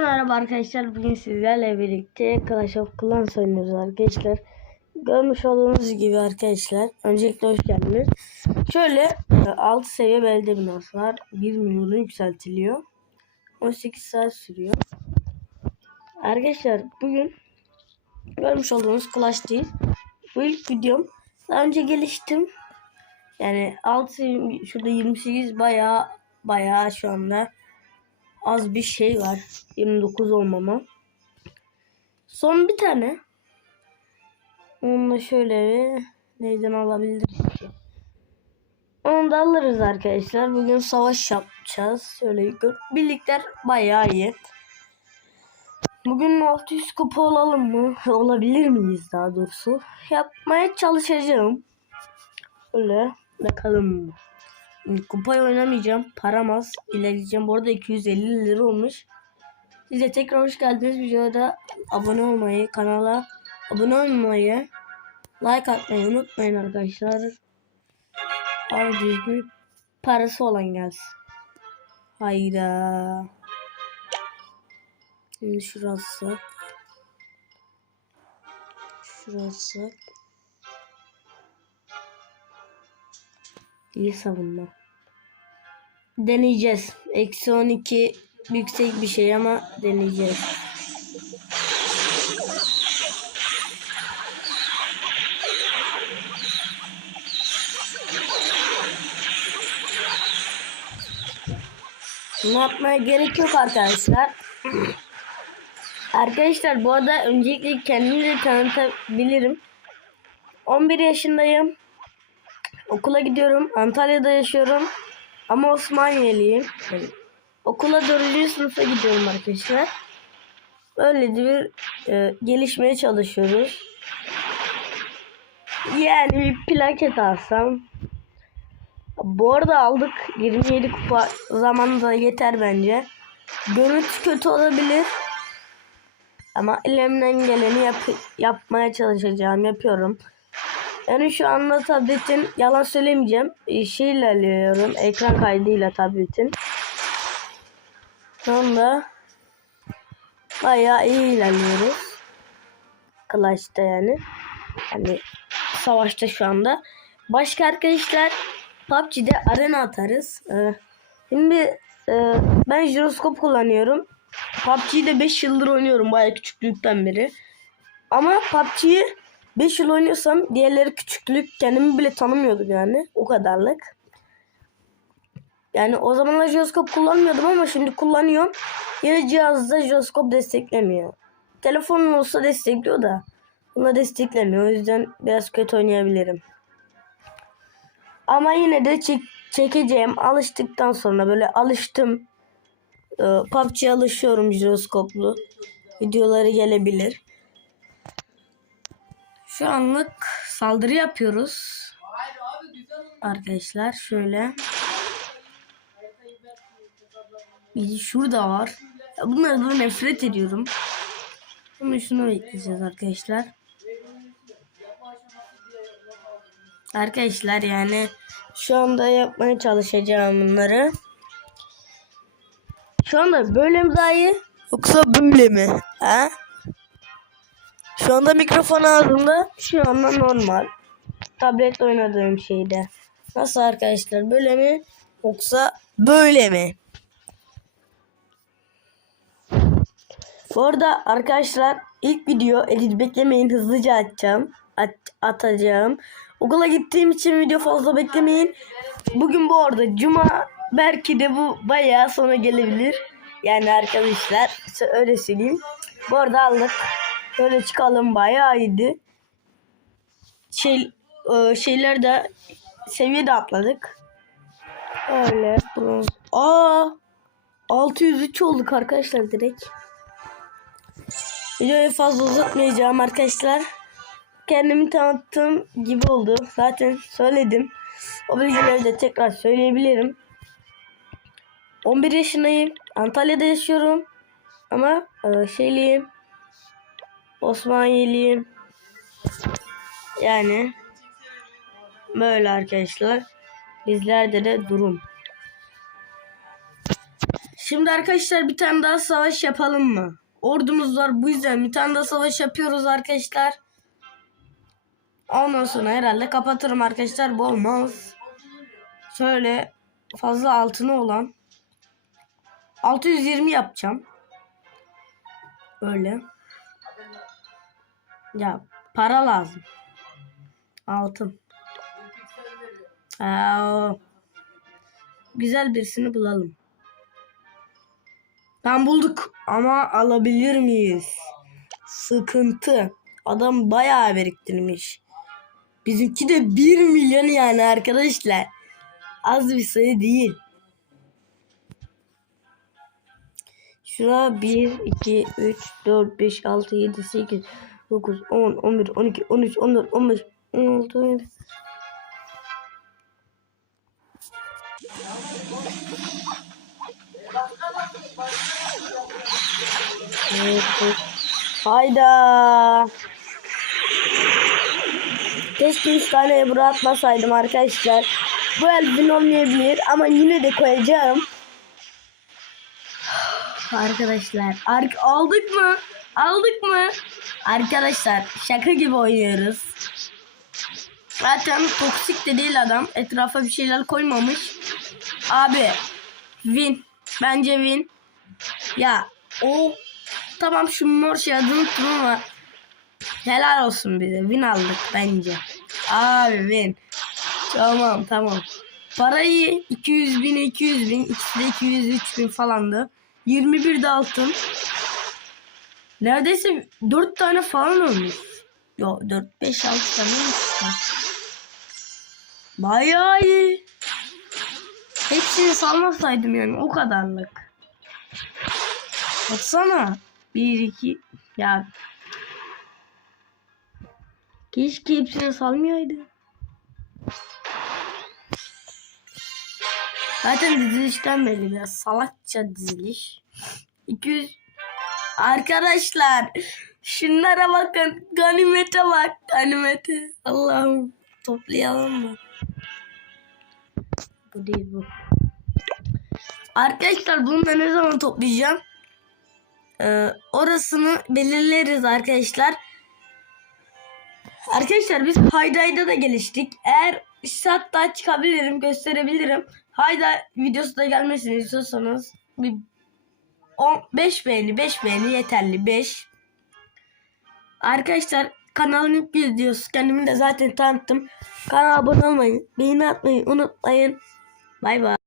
Merhaba arkadaşlar. Bugün sizlerle birlikte Clash of Clans oynuyoruz arkadaşlar. Görmüş olduğunuz gibi arkadaşlar. Öncelikle hoş geldiniz. Şöyle 6 seviye belde binası var. 1 milyonu yükseltiliyor. 18 saat sürüyor. Arkadaşlar bugün görmüş olduğunuz Clash değil. Bu ilk videom. Daha önce geliştim. Yani 6 şurada 28 bayağı bayağı şu anda az bir şey var. 29 olmama. Son bir tane. Onu şöyle bir neyden alabiliriz ki? Onu da alırız arkadaşlar. Bugün savaş yapacağız. Şöyle yukarı. Birlikler bayağı iyi. Bugün 600 kupa olalım mı? Olabilir miyiz daha doğrusu? Yapmaya çalışacağım. Öyle bakalım. Kupayı oynamayacağım. Param az. İlerleyeceğim. Bu arada 250 lira olmuş. Size tekrar hoş geldiniz. Videoda abone olmayı, kanala abone olmayı, like atmayı unutmayın arkadaşlar. Abi düzgün parası olan gelsin. Hayda. Şimdi şurası. Şurası. İyi savunma. Deneyeceğiz. Eksi 12 yüksek bir şey ama deneyeceğiz. Bunu yapmaya gerek yok arkadaşlar. Arkadaşlar bu arada öncelikle kendimi de tanıtabilirim. 11 yaşındayım. Okula gidiyorum. Antalya'da yaşıyorum. Ama Osmaniyeliyim. Yani okula 4. sınıfa gidiyorum arkadaşlar. Öyle bir e, gelişmeye çalışıyoruz. Yani bir plaket alsam. Bu arada aldık. 27 kupa zamanında yeter bence. Görüntü kötü olabilir. Ama elimden geleni yap yapmaya çalışacağım. Yapıyorum. Yani şu anda tabletin yalan söylemeyeceğim. e, Şeyle alıyorum. Ekran kaydıyla tabletin. Şu anda bayağı iyi ilerliyoruz. Clash'ta yani. Hani savaşta şu anda. Başka arkadaşlar PUBG'de arena atarız. Ee, şimdi e, ben jiroskop kullanıyorum. PUBG'de 5 yıldır oynuyorum bayağı küçüklükten beri. Ama PUBG'yi 5 yıl oynuyorsam diğerleri küçüklük kendimi bile tanımıyordum yani. O kadarlık. Yani o zamanlar jiroskop kullanmıyordum ama şimdi kullanıyorum. Yine cihazda jiroskop desteklemiyor. Telefonun olsa destekliyor da. Buna desteklemiyor. O yüzden biraz kötü oynayabilirim. Ama yine de çek çekeceğim. Alıştıktan sonra böyle alıştım. Ee, PUBG'ye alışıyorum jiroskoplu. Videoları gelebilir. Şu anlık saldırı yapıyoruz. Arkadaşlar şöyle. Bir şurada var. Ya bunlardan nefret ediyorum. Ama şunu bekleyeceğiz arkadaşlar. Arkadaşlar yani şu anda yapmaya çalışacağım bunları. Şu anda böyle mi daha iyi yoksa böyle mi? Ha? Şu anda mikrofon ağzımda. Şu anda normal. Tablet oynadığım şeyde. Nasıl arkadaşlar böyle mi yoksa böyle mi? Bu arada arkadaşlar ilk video edit beklemeyin hızlıca atacağım. At, atacağım. Okula gittiğim için video fazla beklemeyin. Bugün bu arada cuma belki de bu bayağı sona gelebilir. Yani arkadaşlar öyle söyleyeyim. Bu arada aldık. Böyle çıkalım bayağı iyiydi. Şey, e, şeyler de seviye de atladık. Öyle. Aa 603 olduk arkadaşlar direkt. Videoyu fazla uzatmayacağım arkadaşlar. Kendimi tanıttığım gibi oldu. Zaten söyledim. O bilgileri de tekrar söyleyebilirim. 11 yaşındayım. Antalya'da yaşıyorum. Ama e, şeyliyim. Osmaniyeliyim. Yani böyle arkadaşlar. Bizlerde de durum. Şimdi arkadaşlar bir tane daha savaş yapalım mı? Ordumuz var bu yüzden bir tane daha savaş yapıyoruz arkadaşlar. Ondan sonra herhalde kapatırım arkadaşlar. Bu olmaz. Şöyle fazla altını olan 620 yapacağım. Öyle. Ya para lazım. Altın. Aa, güzel birisini bulalım. Ben bulduk ama alabilir miyiz? Sıkıntı. Adam bayağı biriktirmiş. Bizimki de 1 milyon yani arkadaşlar. Az bir sayı değil. Şuna 1, 2, 3, 4, 5, 6, 7, 8, 9, 10, 11, 12, 13, 14, 15, 16, 17. Evet, evet. Hayda. Keşke 3 tane Ebru atmasaydım arkadaşlar. Bu elbin olmayabilir ama yine de koyacağım. Arkadaşlar ark aldık mı? Aldık mı? Arkadaşlar şaka gibi oynuyoruz. Zaten toksik de değil adam. Etrafa bir şeyler koymamış. Abi win. Bence win. Ya o tamam şu mor şey adını ama helal olsun bize. Win aldık bence. Abi win. Tamam tamam. Parayı 200 bin 200 bin ikisi de 203 bin falandı. 21 de altın. Neredeyse 4 tane falan olmuş. Yo 4 5 6 tane işte. Bayağı iyi. Hepsini salmasaydım yani o kadarlık. Baksana. 1 2 ya. Keşke hepsini salmayaydı. Zaten dizilişten belli biraz salakça diziliş. 200 Arkadaşlar şunlara bakın ganimete bak ganimete Allah'ım toplayalım mı? Bu değil bu. Arkadaşlar bunu da ne zaman toplayacağım? Ee, orasını belirleriz arkadaşlar. Arkadaşlar biz Hayda'yla da geliştik. Eğer hatta çıkabilirim gösterebilirim. Hayda videosu da gelmesini istiyorsanız bir 5 beğeni 5 beğeni yeterli 5. Arkadaşlar kanalın ilk videosu kendimi de zaten tanıttım. Kanala abone olmayı, beğeni atmayı unutmayın. Bay bay.